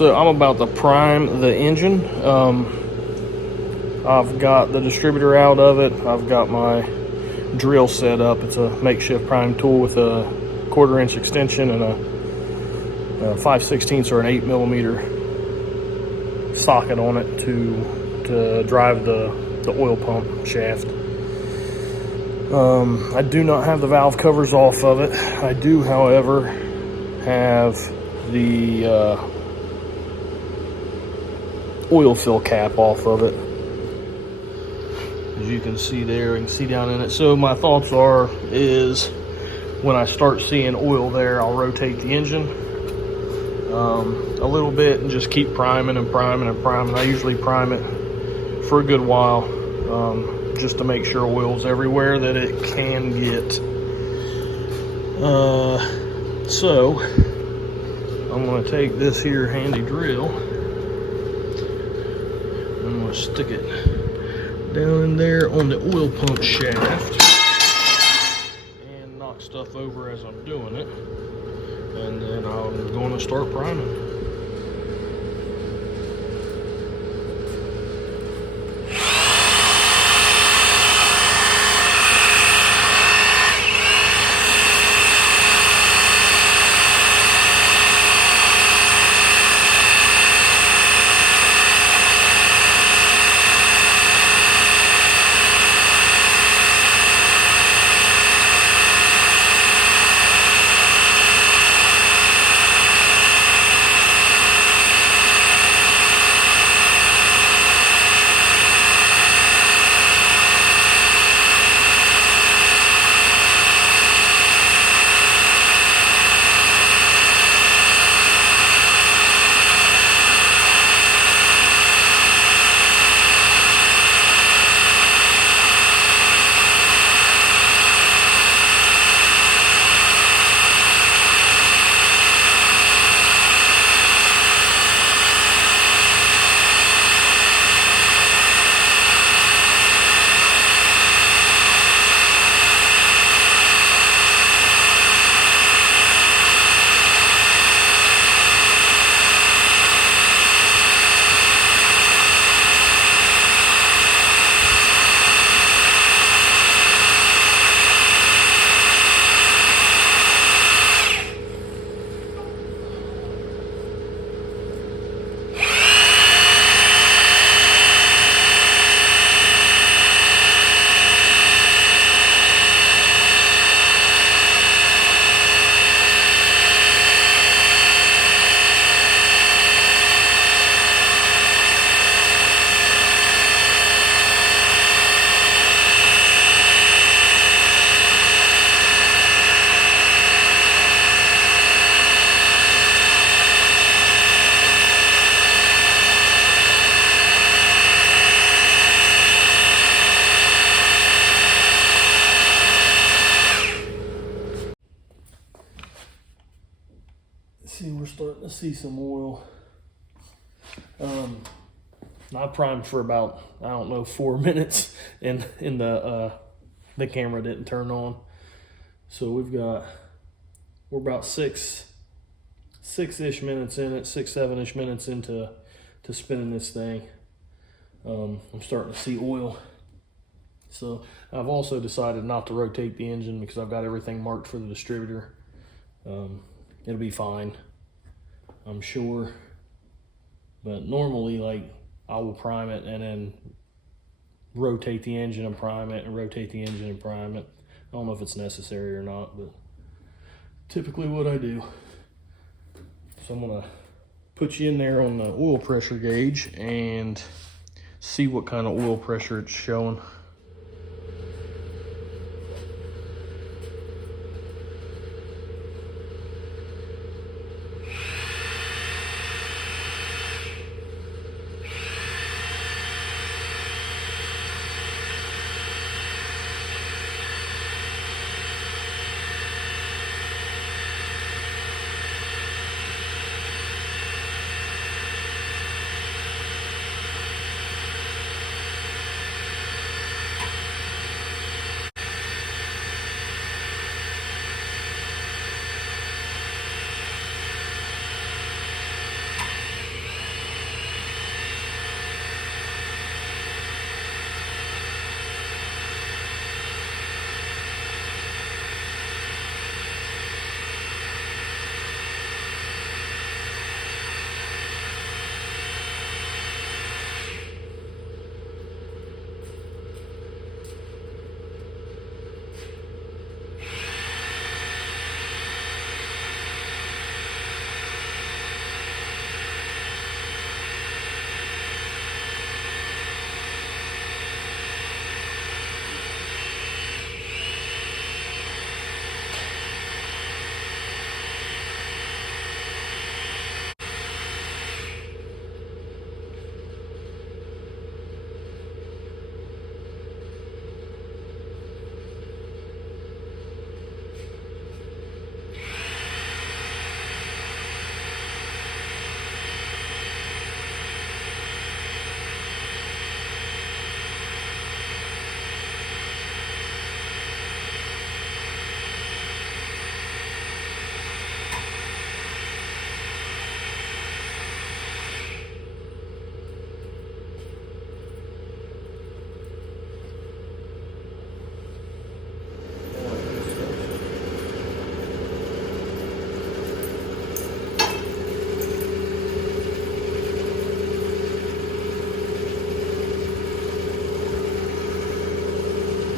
so I'm about to prime the engine. I've got the distributor out of it. I've got my drill set up. It's a makeshift prime tool with a 1/4 inch extension and a 5/16 or an 8mm socket on it to drive the oil pump shaft. I do not have the valve covers off of it. I do, however, have the oil fill cap off of it. As you can see there, you can see down in it. So my thoughts is when I start seeing oil there, I'll rotate the engine a little bit and just keep priming and priming and priming. I usually prime it for a good while, just to make sure oil's everywhere that it can get. So I'm going to take this here handy drill. I'm going to stick it down in there on the oil pump shaft and knock stuff over as I'm doing it. And then I'm going to start priming. See, we're starting to see some oil. I primed for about, I don't know, 4 minutes, and the camera didn't turn on. So we're about six-ish minutes in it, 6-7-ish minutes into spinning this thing. I'm starting to see oil. So I've also decided not to rotate the engine because I've got everything marked for the distributor. It'll be fine, I'm sure. But normally, like, I will prime it and then rotate the engine and prime it and rotate the engine and prime it. I don't know if it's necessary or not, but typically what I do. So I'm gonna put you in there on the oil pressure gauge and see what kind of oil pressure it's showing.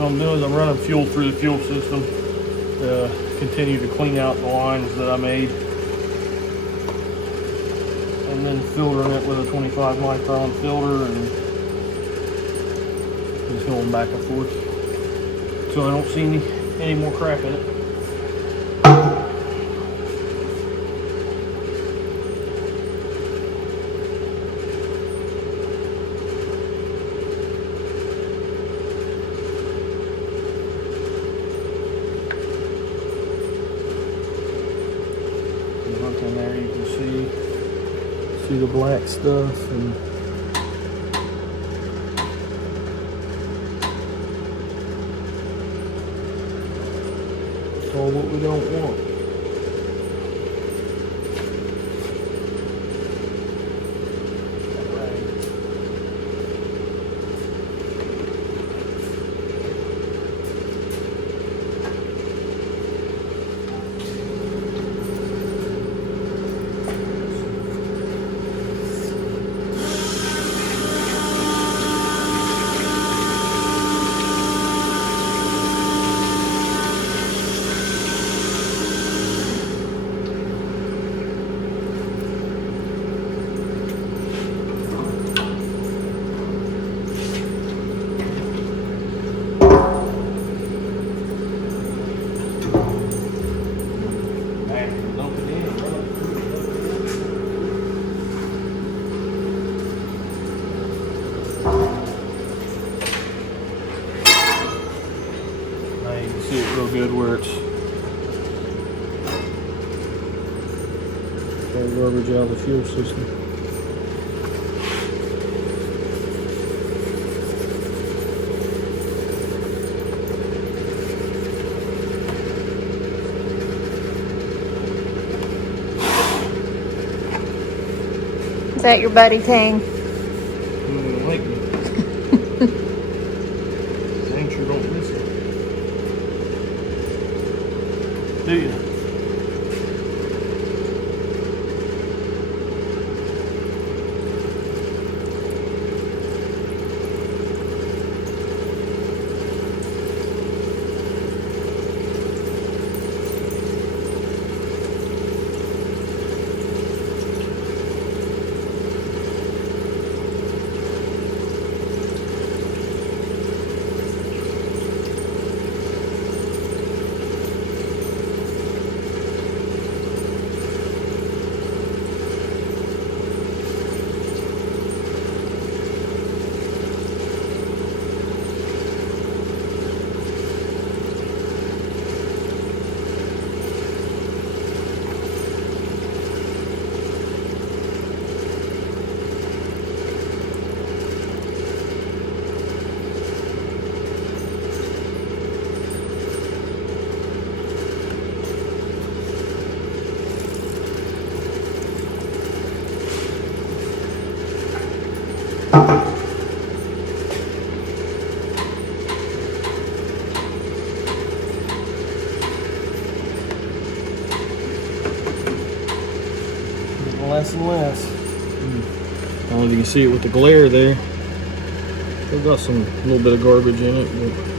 what I'm doing is I'm running fuel through the fuel system to continue to clean out the lines that I made, and then filtering it with a 25 micron filter and just going back and forth so I don't see any more crap in it. Look in there, you can see the black stuff, and it's all what we don't want. See it real good where it's all garbage out of the fuel system. Is that your buddy Tang? Like me. Tang sure don't listen. Do you? Less and less. I don't know if you can see it with the glare there. Still got some little bit of garbage in it, but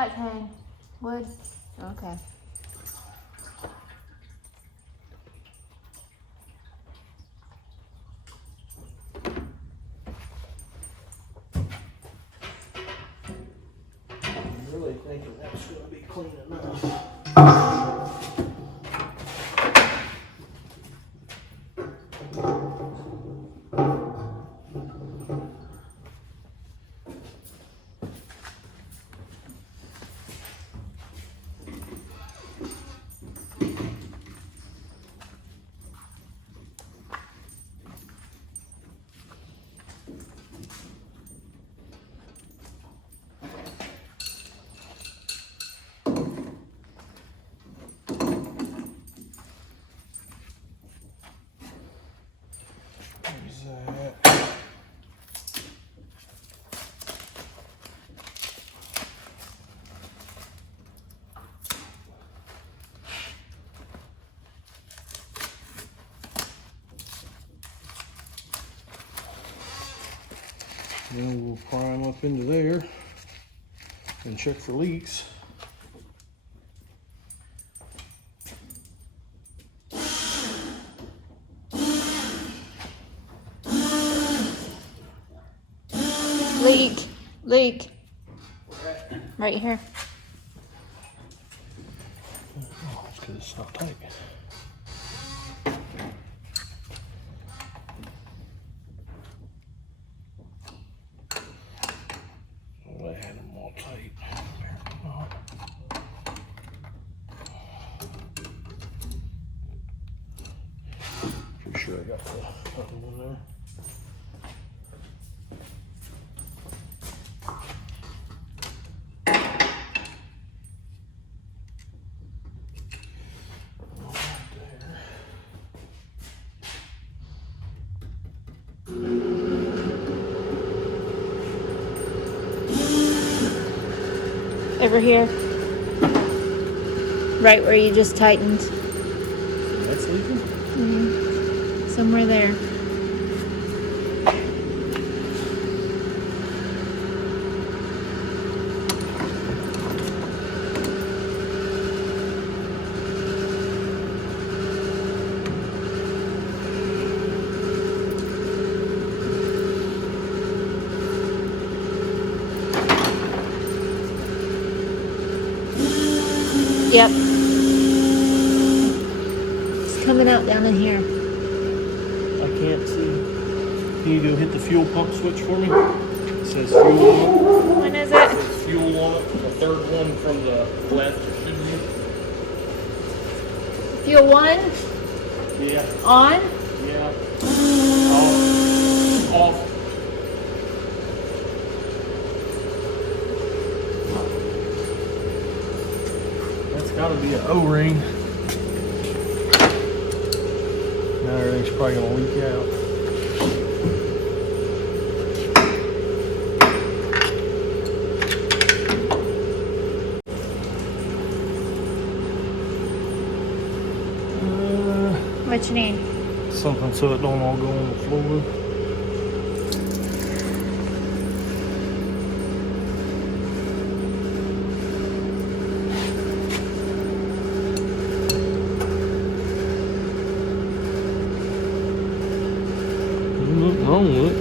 got, Tang? Wood? Okay. I'm really thinking that's going to be clean enough. Then we'll prime up into there and check for leaks. Leak. Right here. Oh, it's because it's not tight. Oh, I had them all tight. Apparently not. Pretty sure I got the other one there. Over here. Right where you just tightened. That's leaking? Mm-hmm. Somewhere there. Yep. It's coming out down in here. I can't see. Can you go hit the fuel pump switch for me? It says fuel on When is it. It it? says fuel on it. The third one from the left. Fuel 1? Yeah. On? Yeah. Off. That's gotta be an O-ring. Now everything's probably gonna leak out. What you need? Something so it don't all go on the floor. Nothing wrong with it.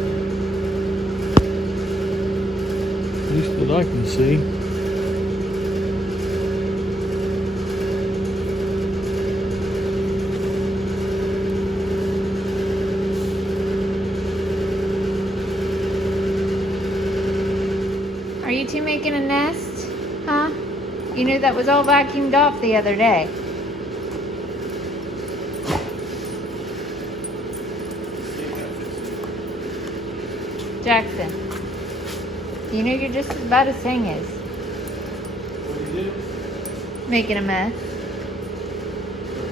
At least that I can see. Are you two making a nest? Huh? You knew that was all vacuumed off the other day. Jackson, you know you're just as bad as Sang is. What do you do? Making a mess.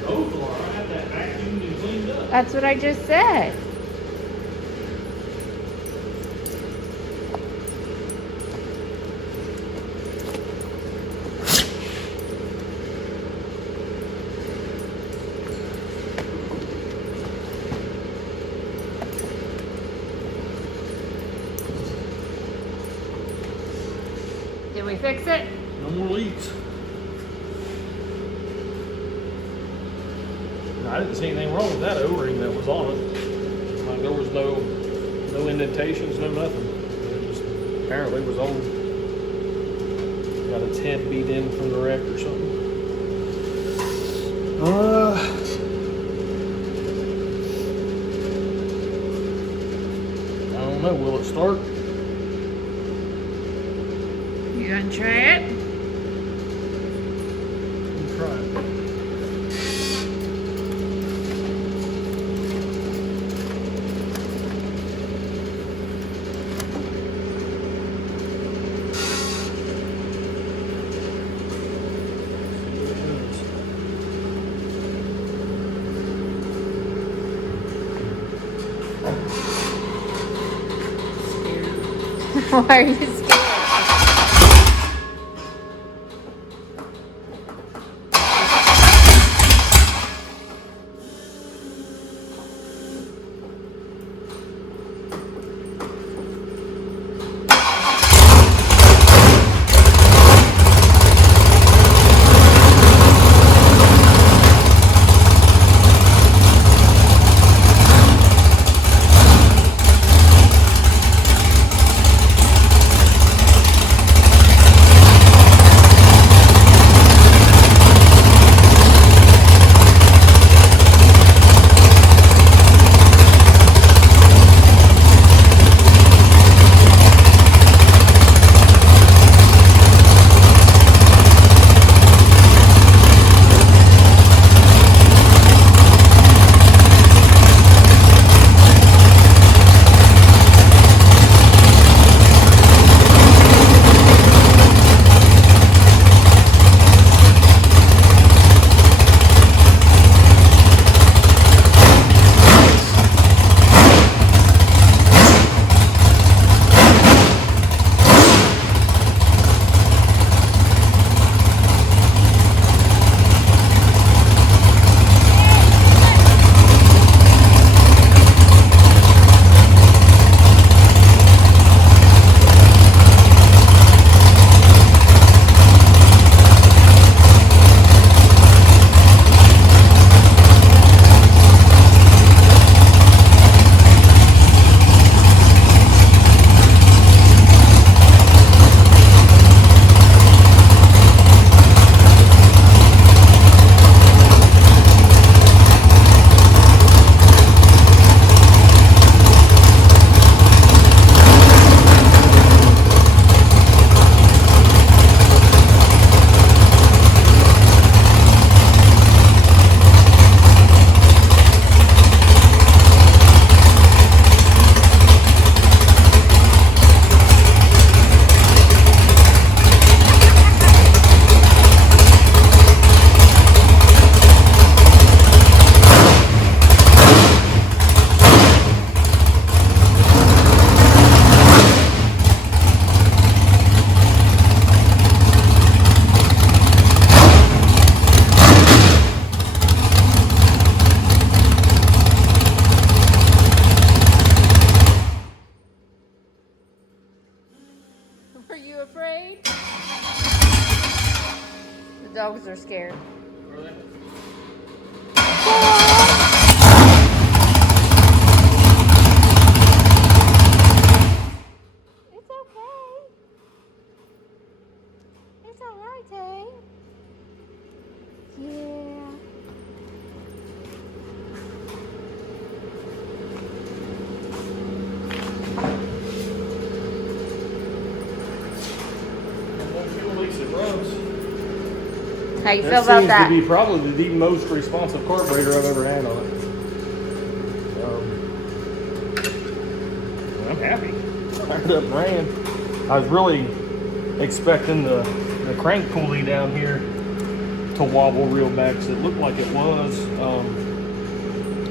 Both are. I had that vacuumed and cleaned up. That's what I just said. Did we fix it? No more leaks. I didn't see anything wrong with that O-ring that was on it. Like there was no indentations, no nothing. It just apparently was old. Got its head beat in from the wreck or something. I don't know. Will it start? You gonna try it? Let me try it. Why are you scared? Were you afraid? The dogs are scared. Are they? It's okay. It's alright, Tay. Yeah. At least it runs. How you feel That about seems that? to be probably the most responsive carburetor I've ever had on it. I'm happy. Fired up and ran. I was really expecting the crank pulley down here to wobble real bad because it looked like it was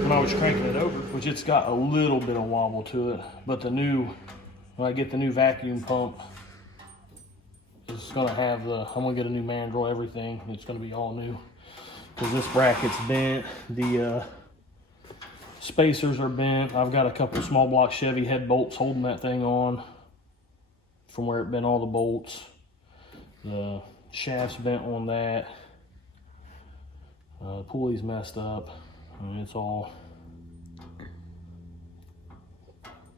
when I was cranking it over, which it's got a little bit of wobble to it. But when I get the new vacuum pump, it's gonna have I'm gonna get a new mandrel, everything. It's gonna be all new because this bracket's bent. The spacers are bent. I've got a couple small block Chevy head bolts holding that thing on from where it bent all the bolts. The Shaft's bent on that. Pulley's messed up. I mean, it's all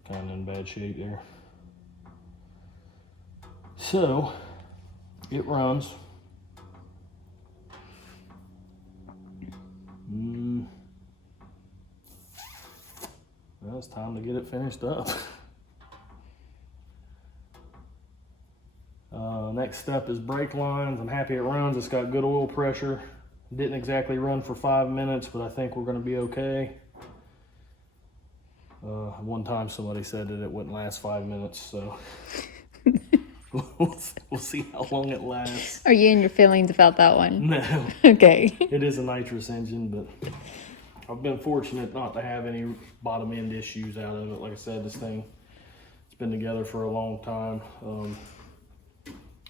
kind of in bad shape there. So it runs. Well, it's time to get it finished up. Next step is brake lines. I'm happy it runs. It's got good oil pressure. Didn't exactly run for 5 minutes, but I think we're going to be okay. One time somebody said that it wouldn't last 5 minutes, so we'll see how long it lasts. Are you in your feelings about that one? No. Okay. It is a nitrous engine, but I've been fortunate not to have any bottom end issues out of it. Like I said, this thing, it's been together for a long time.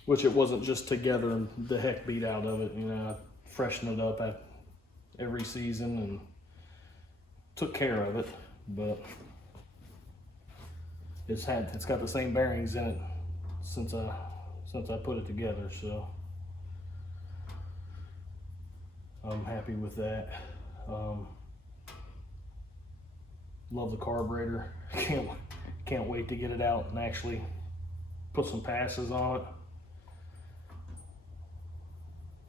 Which it wasn't just together and the heck beat out of it. You know, I freshened it up at every season and took care of it, but it's got the same bearings in it since I put it together, so I'm happy with that. Love the carburetor. Can't wait to get it out and actually put some passes on it.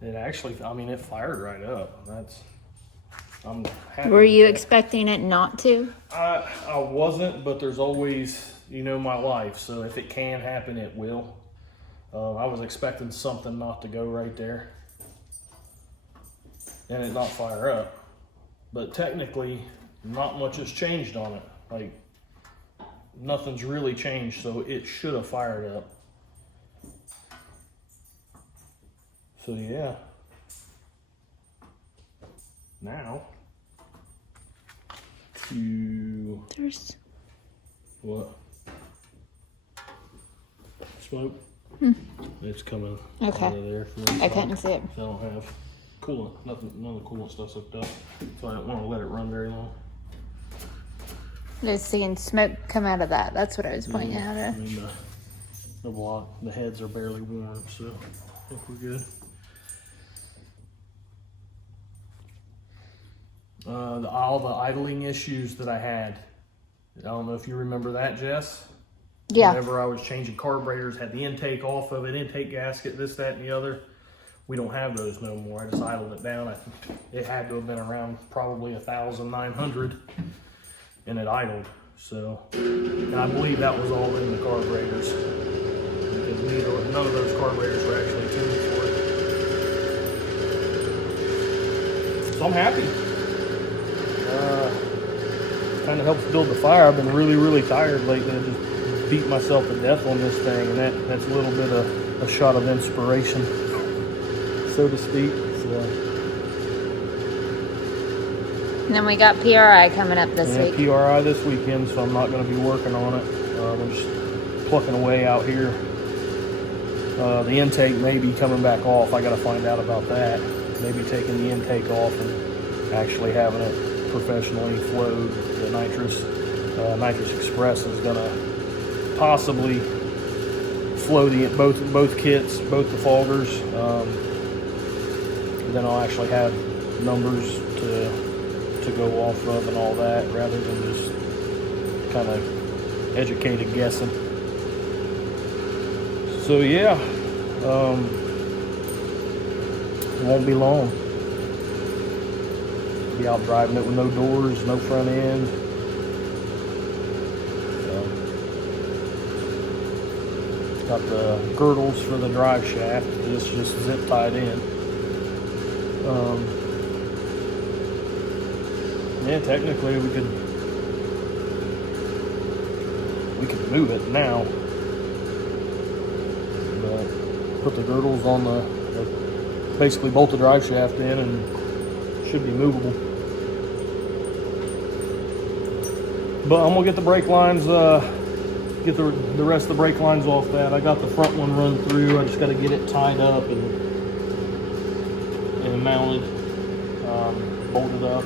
It actually, I mean, it fired right up. I'm happy. Were you expecting it not to? I wasn't, but there's always, you know, my life. So if it can happen, it will. I was expecting something not to go right there and it not fire up. But technically, not much has changed on it. Like, nothing's really changed, so it should have fired up. So yeah, now There's what? Smoke? It's coming Okay. out of there. I couldn't see it. So I don't have coolant, none of the coolant stuff's hooked up, so I don't want to let it run very long. Just seeing smoke come out of that. That's what I was pointing out I at. mean, the heads are barely warm, so I think we're good. All the idling issues that I had. I don't know if you remember that, Jess. Yeah. Whenever I was changing carburetors, had the intake off of it, intake gasket, this, that, and the other. We don't have those no more. I just idled it down. It had to have been around probably 1,900, and it idled. So, and I believe that was all in the carburetors, because none of those carburetors were actually tuned for it. So I'm happy. Kind of helps build the fire. I've been really, really tired lately. I just beat myself to death on this thing, and that's a little bit of a shot of inspiration, so to speak. So, And then we got PRI coming up this week. PRI this weekend, so I'm not going to be working on it. I'm just plucking away out here. The intake may be coming back off. I got to find out about that. Maybe taking the intake off and actually having it professionally flowed. The nitrous express is going to possibly flow both kits, both the foggers. Then I'll actually have numbers to go off of and all that, rather than just kind of educated guessing. So yeah, it won't be long. Be out driving it with no doors, no front end. Got the girdles for the drive shaft. It's just zip tied in. Yeah, technically we could move it now, but put the girdles on basically bolt the drive shaft in, and should be movable. But I'm gonna get the brake lines, get the rest of the brake lines off that. I got the front one run through. I just got to get it tied up and mounted, bolted up.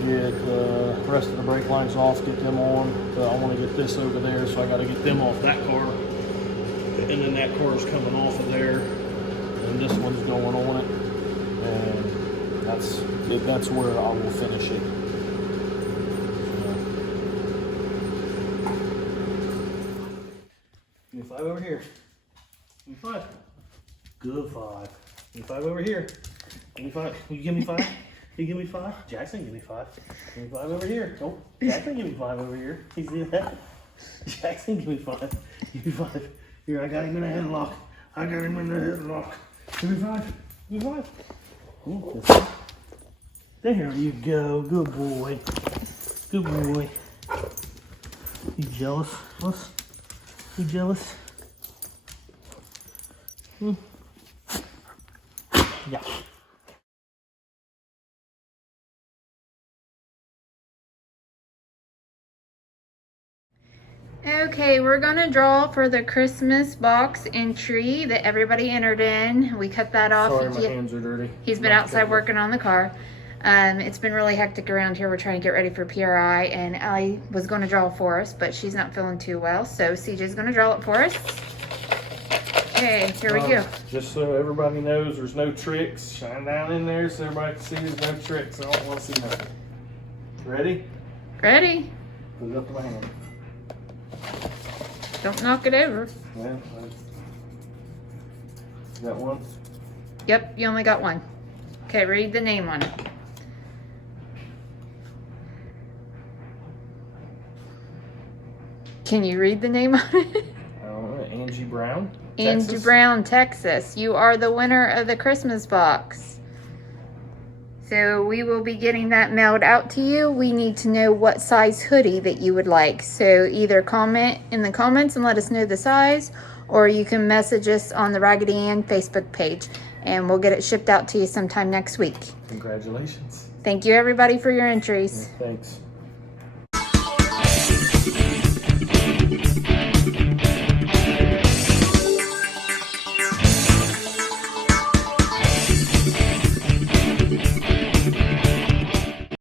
Get the rest of the brake lines off, get them on. But I want to get this over there, so I got to get them off that car. And then that car is coming off of there. and this one's going on it, and that's where I will finish it. Give me 5 over here. Give me 5. Good 5. Give me 5 over here. Give me 5. Will you give me 5? You give me 5? Jackson, give me 5. Give me 5 over here. Oh, Jackson, give me 5 over here. You see that? Jackson, give me 5. Give me 5. Here, I got him in a headlock. I got him in a headlock. Give me 5. Give me 5. Ooh, there you go. Good boy. Good boy. You jealous? Us? You jealous? Yeah. Okay, we're gonna draw for the Christmas box entry that everybody entered in. We cut that off. Sorry, my hands are dirty. He's been outside working on the car. It's been really hectic around here. We're trying to get ready for PRI, and Allie was going to draw for us, but she's not feeling too well, so CJ's going to draw it for us. Okay, here we go. Just so everybody knows, there's no tricks. Shine down in there so everybody can see there's no tricks. I don't want to see nothing. Ready? Ready? Put it up to my hand. Don't knock it over. Yeah. Got one? Yep, you only got one. Okay, read the name on it. Can you read the name on it? I don't know. Angie Brown? Angie Texas? Brown, Texas. You are the winner of the Christmas box. So we will be getting that mailed out to you. We need to know what size hoodie that you would like. So either comment in the comments and let us know the size, or you can message us on the Raggedy Ann Facebook page, and we'll get it shipped out to you sometime next week. Congratulations. Thank you everybody for your entries. Thanks.